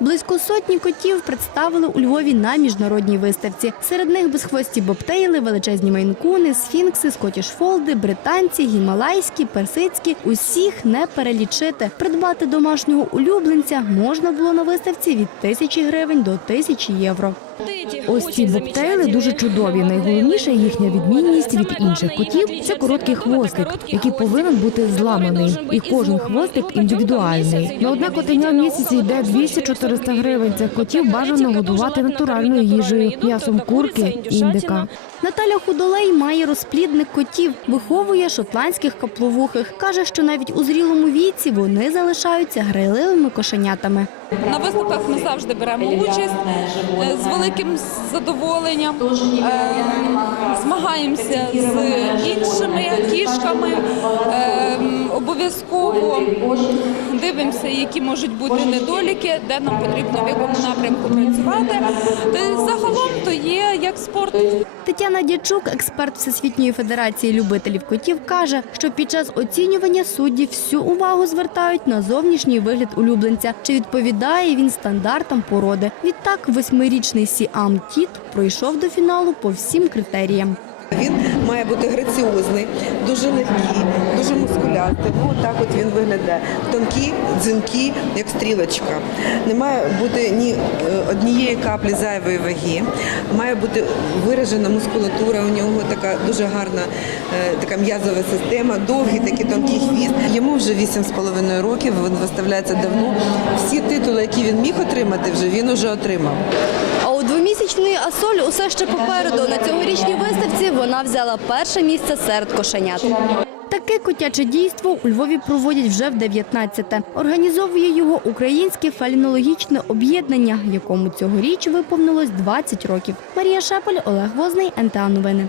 Близько сотні котів представили у Львові на міжнародній виставці. Серед них безхвості бобтейли, величезні майнкуни, сфінкси, скотішфолди, британці, гімалайські, персидські. Усіх не перелічити. Придбати домашнього улюбленця можна було на виставці від тисячі гривень до тисячі євро. Ось ці бобтейли дуже чудові. Найголовніше їхня відмінність від інших котів це короткий хвостик, який повинен бути зламаний. І кожен хвостик індивідуальний. На одне котеня в місяці йде 200-400 гривень. Цих котів бажано годувати натуральною їжею, м'ясом курки, індика. Наталя Худолей має розплідник котів, виховує шотландських капловухих. Каже, що навіть у зрілому віці вони залишаються грайливими кошенятами. На виставках ми завжди беремо участь з великим задоволенням. Е, Змагаємося з іншими кішками. Е, Обов'язково дивимося, які можуть бути недоліки, де нам потрібно в якому напрямку працювати. Є як спорт. Тетяна Дячук, експерт Всесвітньої федерації любителів котів, каже, що під час оцінювання судді всю увагу звертають на зовнішній вигляд улюбленця, чи відповідає він стандартам породи. Відтак, восьмирічний Сіам Тіт пройшов до фіналу по всім критеріям. Він має бути граціозний, дуже легкий, дуже мускулятий. Ну так от він виглядає. Тонкі, дзвінкі, як стрілочка. Не має бути ні однієї каплі зайвої ваги. Має бути виражена мускулатура. У нього така дуже гарна е, така м'язова система, довгий такий тонкий хвіст. Йому вже 8,5 років. Він виставляється давно. Всі титули, які він міг отримати, вже він уже отримав. А у двомісячної Асоль усе ще попереду. На цьогорічній виставці вона взяла перше місце серед кошенят. Таке котяче дійство у Львові проводять вже в 19-те. Організовує його українське фалінологічне об'єднання, якому цьогоріч виповнилось 20 років. Марія Шепель, Олег Возний, НТА Новини.